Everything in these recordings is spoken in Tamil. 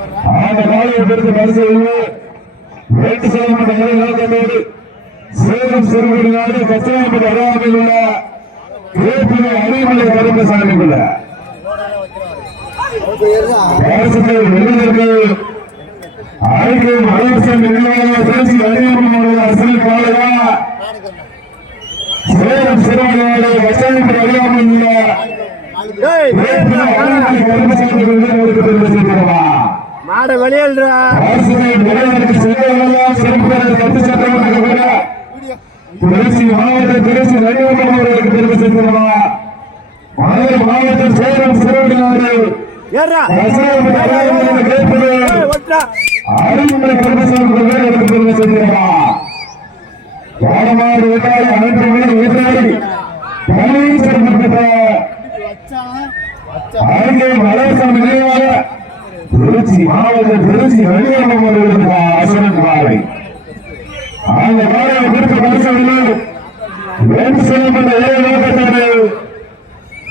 அந்த காலையை பெருத்து பரிசு வேட்டு செல்லப்பட்ட சேலம் சிறுவடி நாடு கச்சராம்பட்டி அருகாமையில் உள்ள வேப்பிலை அரியமலை கருப்பசாமி உள்ள ஆய்க்கும் அலவசம் நிலையாக பேசி அறியாமல் அரசியல் காலையா சேலம் சிறுவடி நாடு கச்சராம்பட்டி அருகாமையில் உள்ள வேப்பிலை அரியமலை கருப்பசாமி உங்களுக்கு பெருமை சேர்க்கிறவா மாட வெளியேறா திருச்சி மாவட்டம் திருச்சி நடிகர்கள் அவர்களுக்கு பெருமை சேர்க்கிறவா மதுரை மாவட்டம் சேலம் சிறுவடி நாடு அரியமலை கருப்பசாமி அவர்களுக்கு பெருமை சேர்க்கிறவா வாடமாடு விட்டாரி அனைத்து மணி விட்டாரி பணியில் சேர்க்கப்பட்ட அங்கே மலையசாமி நினைவாக திருச்சி மாவட்டம் திருச்சி நடிகர்கள் அவர்களுக்கு அசுரன் காலை அந்த காலையை குறித்த பரிசோதனை வேண்டு செல்லப்பட்ட ஏழு நோக்கத்தோடு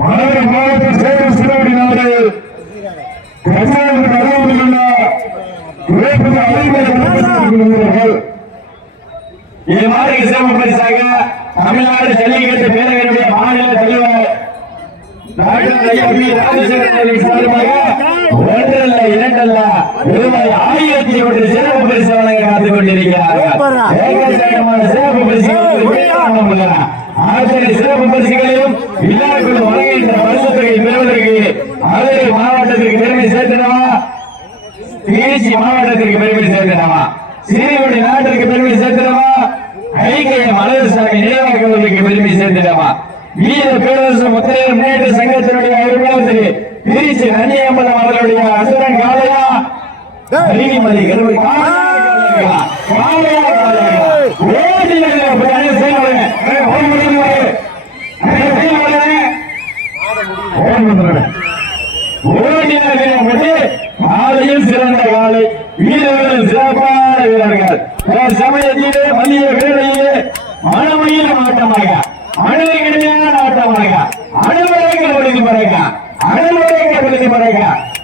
மதுரை மாவட்டம் சேலம் சிறுவடி நாடு கஜாபுரம் அருகாமையில் உள்ள வேப்பூர் அரியமலை இம்மாதிரி சிறப்பு பரிசாக தமிழ்நாடு ஜல்லிக்கட்டு பேரவையினுடைய மாநில தலைவர் ஒன்றல்ல இரண்டல்ல ரூபாய் 1001 சிறப்பு பரிசு வழங்க காத்துக் கொண்டிருக்கிறார்கள். சிறப்பு பரிசுகள் அத்தனை சிறப்பு பரிசுகளையும் விழாக்குழு வழங்குகின்ற பரிசுத்தொகை பெறுவதற்கு மதுரை மாவட்டத்திற்கு பெருமை சேர்த்திடவா, திருச்சி மாவட்டத்திற்கு பெருமை சேர்த்திடவா, சிறுவடி நாட்டிற்கு பெருமை சேர்த்திடவா, ஐக்கிய மலர்சாமி நினைவாக்குவதற்கு பெருமை சேர்த்திடவா, வீர பேரரசு முத்திரையர் முன்னேற்ற சங்கத்தினுடைய உறுப்பினர் திருச்சி நன்னியம்பலம் அவர்களுடைய அசுரன் காலையா அரியமலை கருவை காலையில் சிறந்த காலை வீரர்கள் சிறப்பான வீரர்கள் சமயத்திலே மதிய வேளையிலே மனமையில் மாட்டமாக அணுகியான ஆட்டமாக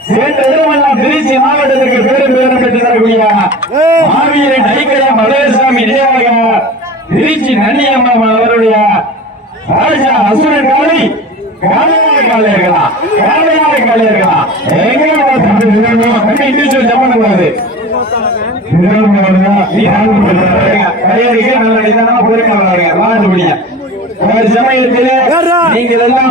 சென்றெல்லாம் திருச்சி மாவட்டத்திற்கு பேரும் பேரும் பெற்று தரக்கூடிய மாவீரன் ஐக்கிய மலையசாமி நினைவாக திருச்சி நன்னியம்மன் அவருடைய ராஜா அசுரன் காலை காலை இருக்கலாம் காலை இருக்கலாம் எங்க ஜம்மன் கூடாது சமயத்திலே நீங்கள் எல்லாம்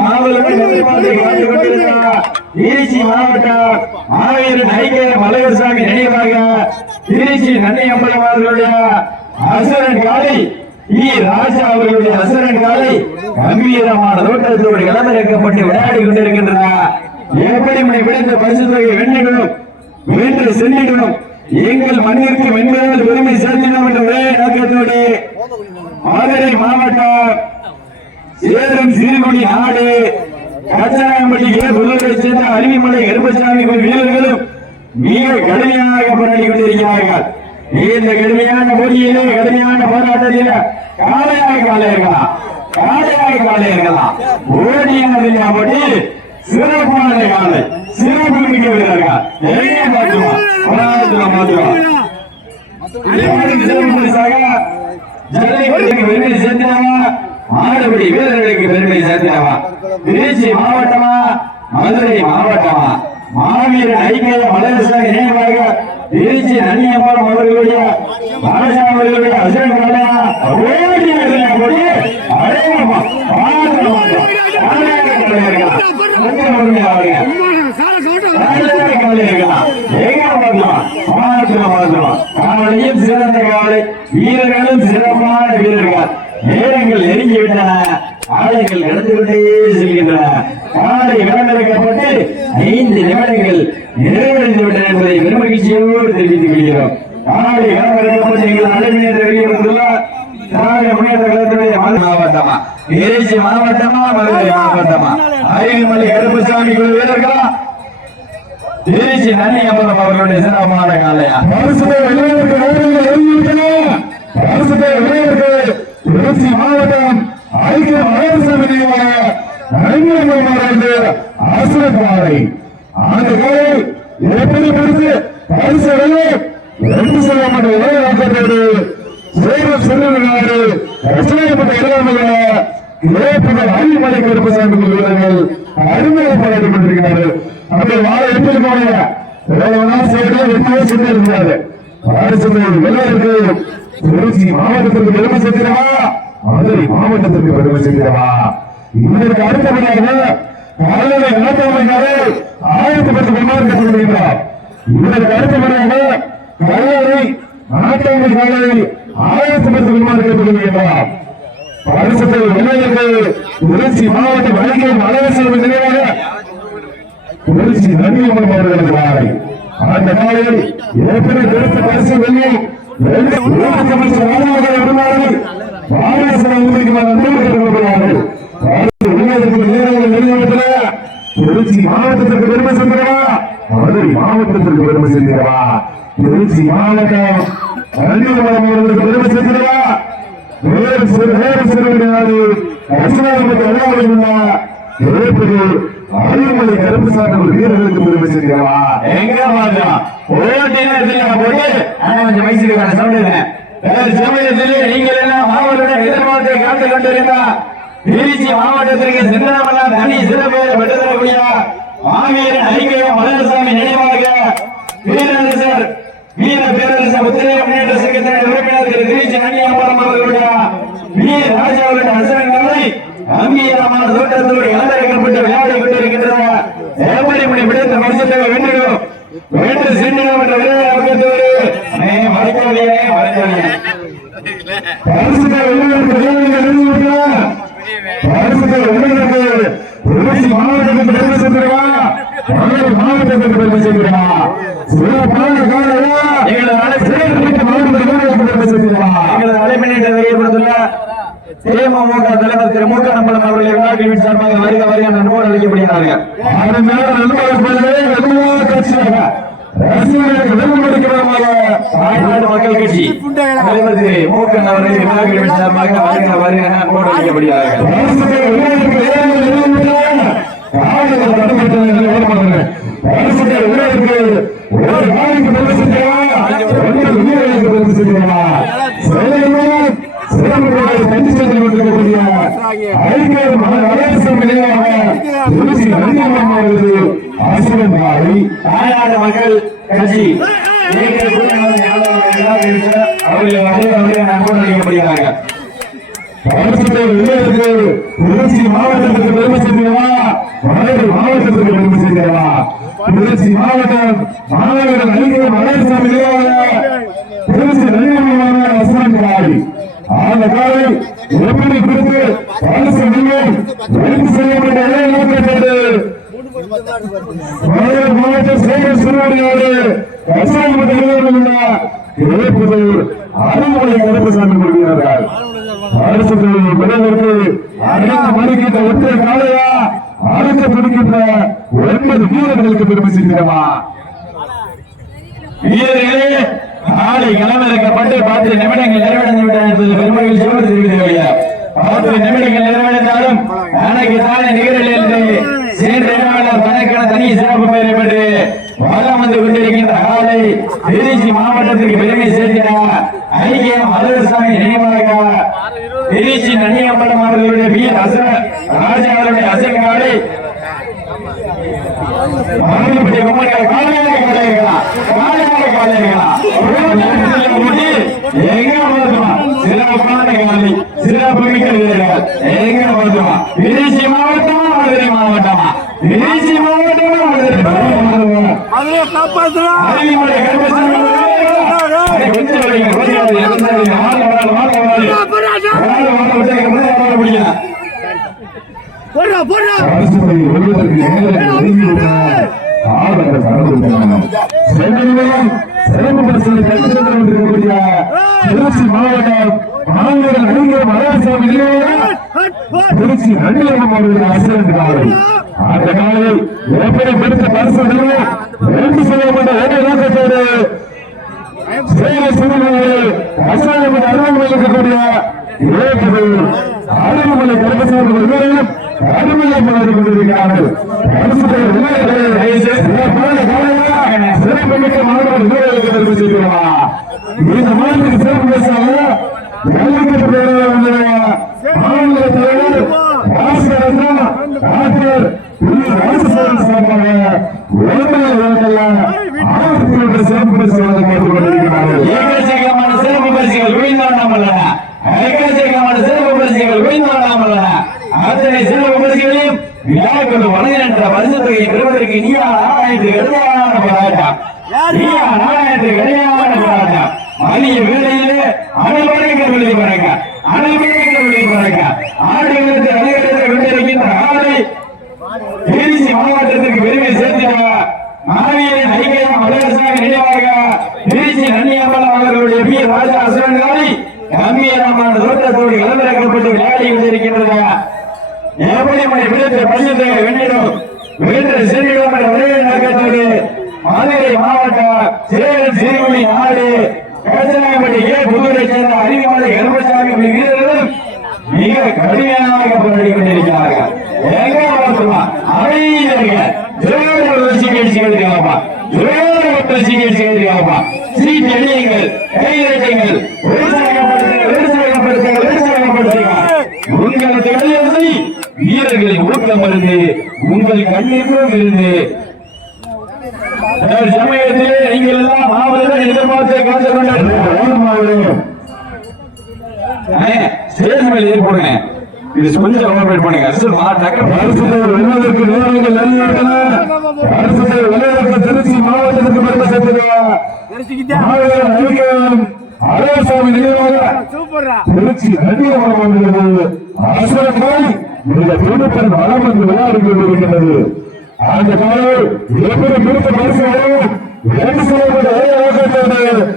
திருச்சி மாவட்டம் மாவீரன் ஐக்கிய மலையசாமி நினைவாக திருச்சி நன்னியம்பலம் அவர்களுடைய அசுரன் காலை ராஜா அவர்களுடைய அசுரன் காலை கம்பீரமான தோட்டத்தோடு இளமிறக்கப்பட்டு விளையாடி கொண்டிருக்கின்றன. எப்படி விளைந்த பரிசு தொகை வென்றிடணும், வென்று சென்றிடணும், எங்கள் மண்ணிற்கு மென்மேல் பெருமை சேர்த்தினோம் என்ற ஒரே நோக்கத்தோடு மதுரை மாவட்டம் சேலம் சிறுகுடி நாடு கச்சராம்பட்டியை புல்லரை சேர்ந்த அருவிமலை கருப்பசாமி வீரர்களும் மிக கடுமையாக போராடி கொண்டிருக்கிறார்கள். இந்த கடுமையான போட்டியிலே கடுமையான போராட்டத்தில் காலை இருக்கலாம் ஓடியா போட்டி சிறப்பான காலை சிறப்பு மிக்க வீரர்கள் பெருமை சேர்த்தினவா, மாடுபடி வீரர்களுக்கு பெருமை சேர்த்தினவா, திருச்சி மாவட்டமா மதுரை மாவட்டமா மாவீரன் ஐக்கிய மலையசாமி நினைவாக திருச்சி நன்னியம்பலம் அவர்களுடைய ராஜா அவர்களுடைய அசுரன் காலையா காலையும் சிறந்த காலை வீரர்களும் சிறப்பான வீரர்கள். நேரங்கள் நெருங்கிவிட்டன, ஆலைகள் நடந்து கொண்டே செல்கின்றன. காலை விளம்பரப்பட்டு 5 நிமிடங்கள் நிறைவடைந்துவிட்டன என்பதை பெருமகிழ்ச்சியோடு தெரிவித்துக் கொள்கிறோம். காலை விளம்பரப்பட்டு எங்கள் நடைமுறை வெளியே வந்துள்ள முன்னேற்ற கழகத்துடைய மாவட்டமா திருச்சி மாவட்டமா மதுரை மாவட்டமா அரியமலை கருப்பசாமி குழு வீரர்களா திருச்சி நன்னியம்பலம் அவர்களுடைய சிறப்பான காலையா திருச்சி மாவட்டம் ஐக்கிய மலையசாமி அசுரன் காலை அந்த காலை எப்படி பரிசுகளை ரெண்டு சொல்லப்பட்ட ஒரே நோக்கத்தோடு சேலம் செல்லுகிறாரு ரசிகப்பட்ட இல்லாமல் இளையப்பட்ட அழிமலை கருப்பு சார்ந்த வீரர்கள் அருமையை பாராட்டி கொண்டிருக்கிறார்கள். அப்படி வாழ எப்படி போனீங்க செய்ய இருக்கிறாரு. திருச்சி மாவட்டத்திற்கு பெருமை சேர்க்கிறவா, மதுரை மாவட்டத்திற்கு பெருமை சேர்க்கிறவா. இதற்கு அடுத்தபடியாக காலையை நாட்டமைக்காக 1010 கொண்டாடு கட்டுகிறார். இதற்கு அடுத்தபடியாக கல்லறை நாட்டமை காலை 1010 கொண்டாடு கட்டுகிறார். பரிசுத்தல் வெள்ளையர்கள் திருச்சி மாவட்டம் அழகிய மலையரசு நினைவாக திருச்சி நன்றியம்மன் அவர்களுக்கு அந்த நாளில் ஏற்கனவே கிடைத்த பரிசு வெள்ளி திருச்சி மாவட்டத்திற்கு பெருமை சேர்க்கிறவா, மதுரை மாவட்டத்திற்கு பெருமை சேர்க்கிறவா. திருச்சி மாவட்டம் நன்றியம்மன் அவர்களுக்கு பெருமை சேர்க்கிறவா. வேறு சிறுவனாரு அருள்மொழி கருப்பு சார்ந்த வீரர்களுக்கு பெருமை சேர்க்கிறவா. எங்க பாக்கலாம் போட்டு கொஞ்சம் வயசுக்கான சொல்லுங்க. வேறு சமயத்திலே நீங்கள் எல்லாம் மாவட்ட எதிர்பார்த்தை காத்துக் கொண்டிருந்தா திருச்சி மாவட்டத்திற்கு சிந்தனமெல்லாம் தனி சிறப்பேரை பெற்றுத்தரக்கூடிய மாவீரன் ஐக்கிய மலரசாமி நினைவாக வீரரசர் வீர பேரரசர் உத்திரைய முன்னேற்ற சங்கத்தினுடைய உறுப்பினர் திரு திருச்சி நன்னியாபுரம் அவர்களுடைய வீர ராஜாவுடைய அசனங்களை அங்கீகாரமான தோட்டத்தோடு இளந்தரைக்கப்பட்டு விளையாடி கொண்டிருக்கின்றன. எப்படி முடி விடுத்த வருஷத்தை வென்றிடும் வென்று சென்றிடும் என்ற விளையாட்டத்தோடு மறைக்கவில்லையே மறைக்கவில்லை திருச்சி மாவட்டத்திற்கு பெருமை சேர்க்கிறவா, மதுரை மாவட்டத்திற்கு பெருமை சேர்க்கிறவா. சிறப்பான காலையா எங்களது அழைப்பினை தெரியப்படுத்துள்ள தேமுக தலைவர் திரு மு க நம்பலம் அவர்கள் விழாக்களின் சார்பாக வருக வருக நண்போடு அளிக்கப்படுகிறார்கள். மக்கள் கட்சி தலைவர் திரு மு க அவர்கள் விழாக்களின் சார்பாக வருக வருக நண்போடு அளிக்கப்படுகிறார்கள். மக்கள் கட்சி அவர்கள் நண்போடு அளிக்கப்படுகிறார்கள். திருச்சி மாவட்டத்திற்கு பெருமை சேர்க்கிறவா, மதுரை மாவட்டத்திற்கு பெருமை சேர்க்கிறவா. திருச்சி மாவட்டம் மாணவர்கள் அழிக்கிற மலையரசாமி திருச்சி நன்றியமான அசனம் காலை அந்த காலை எப்படி குறித்து பரிசு எடுத்து செய்யப்பட்ட நோக்கத்தோடு மதுரை மாவட்டம் சேகர் சிறுவடியோடு அருள்மொழி கருப்பு சாமி கொள்கிறார்கள். மறுக்கின்ற ஒற்றை காலையா அறுக்க பிடிக்கின்ற 9 வீரர்களுக்கு பெருமை சேர்க்கிறவா. வீரர்களே நாளை களமிறக்கப்பட்டு 10 நிமிடங்கள் நிறைவடைந்து விட்டன என்பது பெருமையில் சொல்வது தெரிவிக்கவில்லை. 10 நிமிடங்கள் நிறைவடைந்தாலும் அன்னைக்கு தானே நிகழ்ச்சியில் சேர்ந்தாளர் தனக்கான தனி சிறப்பு பெயரை பெற்று வளம் வந்து கொண்டிருக்கின்ற காலை திருச்சி மாவட்டத்திற்கு பெருமை சேர்க்கிறார். ஐக்கிய மலரசாமி நினைவாக திருச்சி நன்னியம்பலம் அவர்களுடைய வீர ராஜா அவருடைய அசைக்காலை சிறப்பான காலை சிறப்பு மிக்க வீரர்கள் எங்க மாவட்டமா திருச்சி மாவட்டமா மதுரை மாவட்டமா திருச்சி மாவட்டமா மதுரை திருச்சி மாவட்டம் மாணவர்கள் அறிஞர் மலையரசாமி திருச்சி நன்றியம்மன் அவர்களுடைய அசரன் காலை அந்த காலையில் எப்படி பெருத்த பரிசு ரெண்டு செய்யப்பட்ட ஒரே நோக்கத்தோடு அருள்மொழி இருக்கக்கூடிய அருள்மொழி கருப்பசாமி அருள்மொழி கொண்டிருக்கிறார்கள். சிறப்பான சிறப்பு மிக்க மாணவர் வீரர்களுக்கு பெருமை சேர்க்கிறோமா இந்த மாநிலத்துக்கு சிறப்பு பேசாக ஜல்லிக்கட்டு மாநில தலைவர் ராசிகரத்னா டாக்டர் ராஜசேகரன் சார்பாக சிறப்பு பரிசு வழங்க கேட்டுக்கொண்டிருக்கிறார்கள். ஏகசேகமான சிறப்பு பரிசுகள் வீழ்ந்தாமல் ஏகசேகமான சிறப்பு பரிசுகள் வீழ்ந்தாமல் அத்தனை சிறப்பு பரிசுகளையும் விழாக்கள் வழங்குகின்ற பரிசு தொகையை பெறுவதற்கு நீயா நாராயணத்துக்கு கடுமையான போராட்டம் நீயா நாராயணத்துக்கு கடுமையான போராட்டம் மதிய வேளையிலே அனைவருக்கும் விழுதி பாருங்க அனைவருக்கும் விழுதி பாருங்க ஆடுகளுக்கு அனைவருக்கு விட்டிருக்கின்ற ஆடை திருச்சி மாவட்டத்திற்கு பெருமை சேர்த்தினாங்க மாவீரன் ஐக்கியம் வல்லரசாக நினைவாக திருச்சி நன்னியம்மன் அவர்களுடைய பி ராஜா அசுரன் காலை கம்பீரமான தோட்டத்தோடு கலந்திறக்கப்பட்டு விளையாடி கொண்டிருக்கின்றது எப்படி விடுத்த பள்ளியை வென்றிடும் வென்று சென்றிடும் என்ற ஒரே நோக்கத்தோடு மதுரை மாவட்டம் சேலம் சிறுமொழி நாடு பேசனாம்பட்டி புதுரை சேர்ந்த அறிவிமலை கருப்பசாமி வீரர்களும் மிக கடுமையாக போராடி கொண்டிருக்கிறார்கள். எங்க பார்த்துமா அமைதியாக சிகிச்சை எடுத்துக்காப்பா சிகிச்சை எடுத்துக்காப்பா சீட் எளியுங்கள் கையெழுத்துங்கள் உங்களுக்கு கையெழுத்தை வீரர்களின் ஊக்கம் இருந்து உங்கள் கண்ணீரும் இருந்து சமயத்திலே நீங்கள் எல்லாம் மாவட்டம் எதிர்பார்த்து காத்து கொண்டிருக்கிறோம். ஸ்டேஜ் மேல ஏறி போடுங்க. இது கொஞ்சம் ஓவர்பேட் பண்ணுங்க. வெல்வதற்கு நேரங்கள் நல்ல அரசு வெல்வதற்கு திருச்சி மாவட்டத்திற்கு பெருமை சேர்த்திருக்கிறார். அழகசாமி நினைவாக திருச்சி நன்னியம்மன் வந்திருக்கிறது. அசுரன் போய் இந்த தொழில்நுட்பம் வளம் என்று விளையாடி கொண்டிருக்கிறது. அந்த காலம் எப்படி பிடித்த பரிசு வரும் என்று சொல்லப்பட்ட சேலம்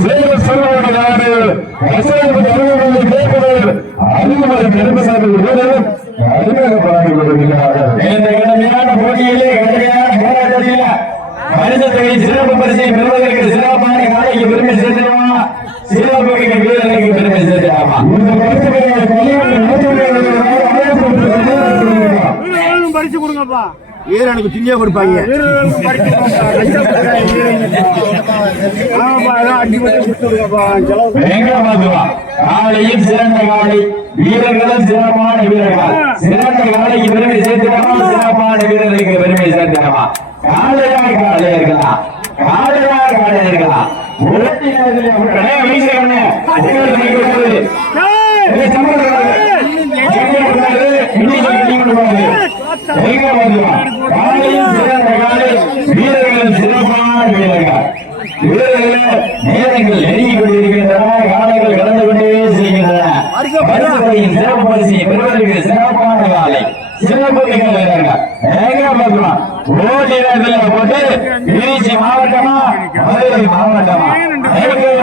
செல்வதற்கு நாடு ரசாயனத்தை அலுவலகம் கேட்பவர் அறிவுமலை கருப்பசாமி வீரரும் அருமையாக போராடி கொண்டிருக்கிறார்கள். இந்த கடுமையான போட்டியிலே கடுமையான போராட்டத்தில் பரிசத்தை சிறப்பு பரிசை பெறுவதற்கு சிறப்பான காலைக்கு பெருமை சேர்த்திடுமா சிறப்பு வீரர்களுக்கு பெருமை சேர்த்திடாமா இந்த பரிசு கொடுங்கப்பா வீரனுக்கு சின்ன கொடுப்பாங்க காலையும் சிறந்த காலை வீரர்களும் சிறப்பான வீரர்கள் சிறந்த காலைக்கு பெருமை சேர்த்திடமா சிறப்பான வீரர்களுக்கு பெருமை சேர்த்திடமா காலையா காலை இருக்கலாம் காலையா காலை இருக்கலாம் வீரர்கள் சிறப்பான வீரர்கள் வீரர்கள் நேரங்கள் நெருங்கி கொண்டிருக்கின்றன காலைகள் கடந்து கொண்டே செய்கின்றன பரிசுகளின் சிறப்பு பரிசை பெறுவதற்கு சிறப்பான காலை சிறப்பு மிக வீரர்கள் எங்க பார்க்கலாம் ஓட்டினத்தில் போட்டு திருச்சி மாவட்டமா மதுரை மாவட்டமா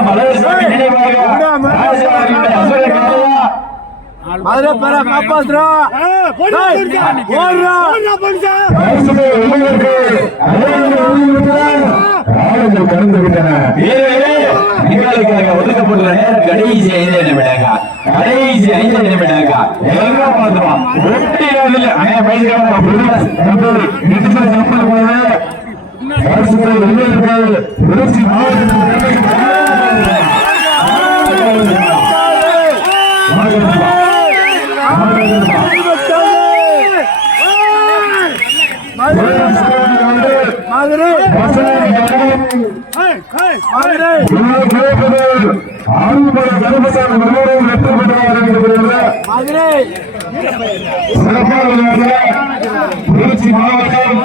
மலர்சாமி நினைவாக மதுரை பேர காப்பாத்துறா கடந்து விட்டன. ஒதுக்கப்பட்டுள்ள நேரம் கடைசி 5 நிமிடங்க கடைசி 5 நிமிடங்க எங்க பார்த்துருவோம் திருச்சி மாவட்டம்